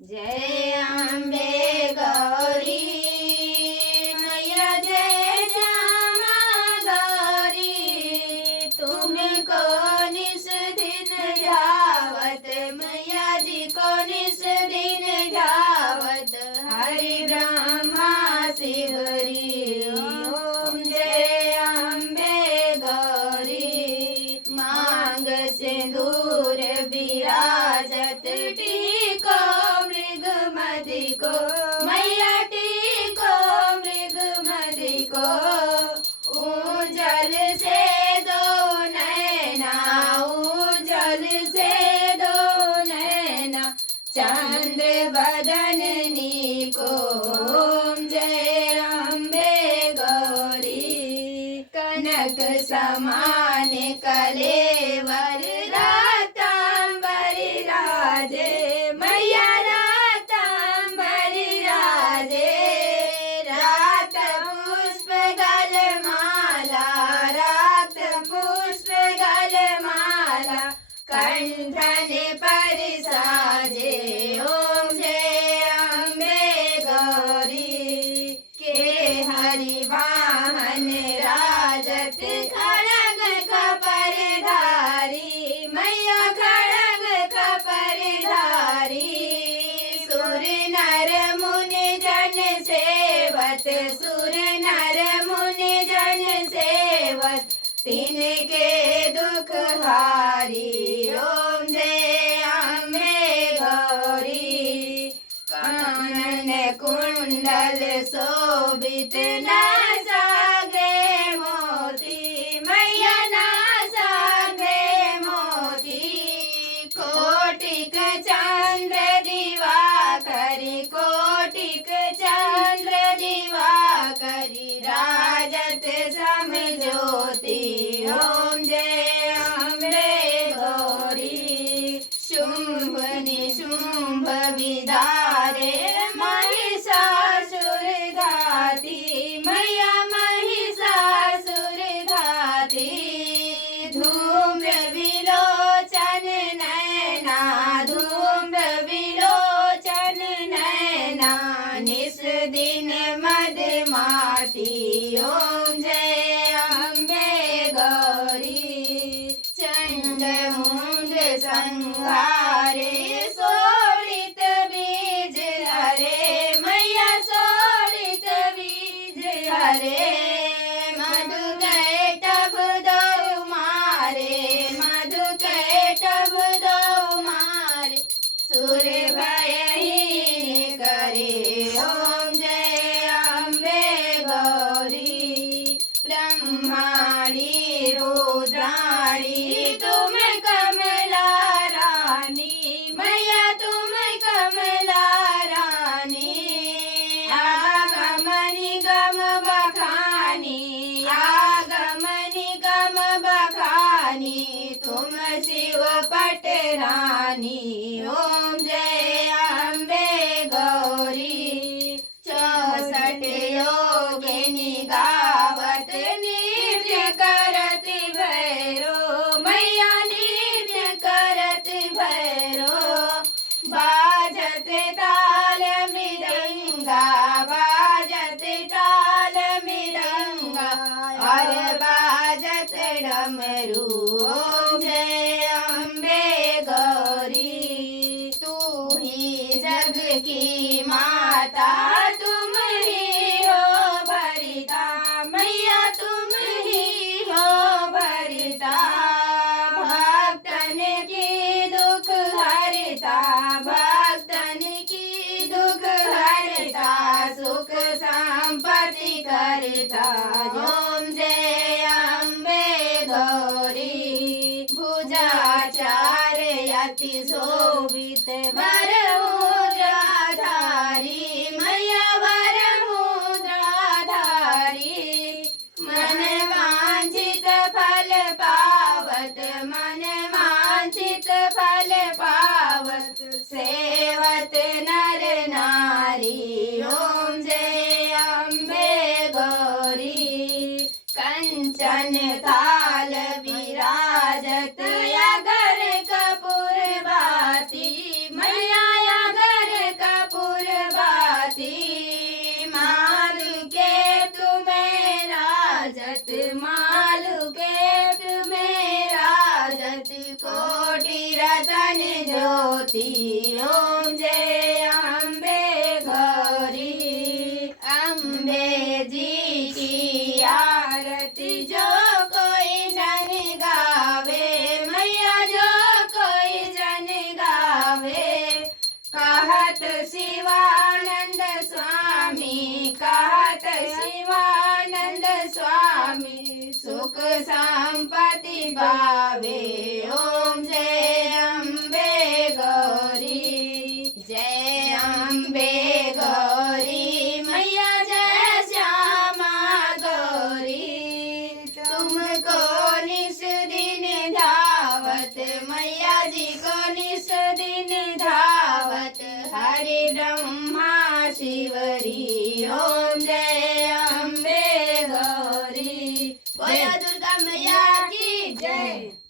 जय अम्बे गौरी मैया जय श्यामा गौरी तुमको निस दिन ध्यावत मैया जी को निस दिन ध्यावत हरि ब्रह्मा शिवरी ओम जय अम्बे गौरी मांग सिंदूर विराजत टीको मृग मदि को मैया टीको मृग मदि को उजल से दो नैना उजल से दो नैना चंद्र बदननी को ओम जय अम्बे गौरी कनक समान कलेवर रातांबर राजे मैया रातांबर राजे रात पुष्प गलमाला रात पुष्प गलमाला कंठन पर साजे ओम जय अम्बे गौरी के हरि वाहन राजत खड़ग कपरधारी मैया खड़ग कपरधारी सुर नर मुनि जन सेवत सुर नर मुनि जन सेवत तिनके दुख हारी ओम जय अम्बे गौरी कानन कुंडल शोभित नासागे मोती मैया नासागे मोती कोटिक चंद्र दिवाकरी कोटिक चंद्र दिवाकरी राजत समज्योति ओम जय अम्बे गौरी शुंभ निशुंभ विदारे महिषासुर घाती मैया महिषासुर घाती धूम्र विलोचन नैना धूम्र विलोचन नैना निस दिन मदमाती ओम जय अम्बे गौरी चंड मुंड संहारे शोणित बीज हरे मैया शोणित बीज हरे मधु कैटभ दो मारे मधु कैटभ दो मारे सुर भयहीन करे ओम जय अम्बे गौरी ब्रह्माणी रुद्राणी तुम कमला रानी मैया तुम कमला रानी आगम निगम बखानी आगम निगम बखानी तुम शिव पट रानी ओम जय अम्बे गौरी 64 योगिनी गावत नृत्य करत भैरो मैया नृत्य करत भैरो बाजत ताल मृदंगा बाजत ताल मृदंगा और बाजत डमरू ओम जय अम्बे गौरी तू ही जग की माता तुम ही हो भरिता मैया तुम ही हो भरिता भक्तन की दुख हरता भक्तन की दुख हरता सुख संपत्ति करता ओम जय अम्बे गौरी भुजाचार अति शोभित वरमुद्राधारी मैया वरमुद्राधारी मन वांछित फल पावत मन वांछित फल पावत सेवत नर नारी ओम जय अम्बे गौरी कंचन थाल विराजत अगर कपूर बाती मैया अगर होती। ओम जय अम्बे गौरी। अम्बे जी की आरती जो कोई जन गावे, मैया जो कोई जन गावे। कहत शिवानंद स्वामी, कहत शिवानंद स्वामी, सुख संपत्ति पावे। ओम जय अम्बे गौरी। जय अम्बे गौरी, मैया जय श्यामा गौरी। तुमको निस दिन धावत, मैया जी को निस दिन धावत, हरि ब्रह्मा शिवरी। ओम जय अम्बे गौरी। बोलो दुर्गा मैया की जय।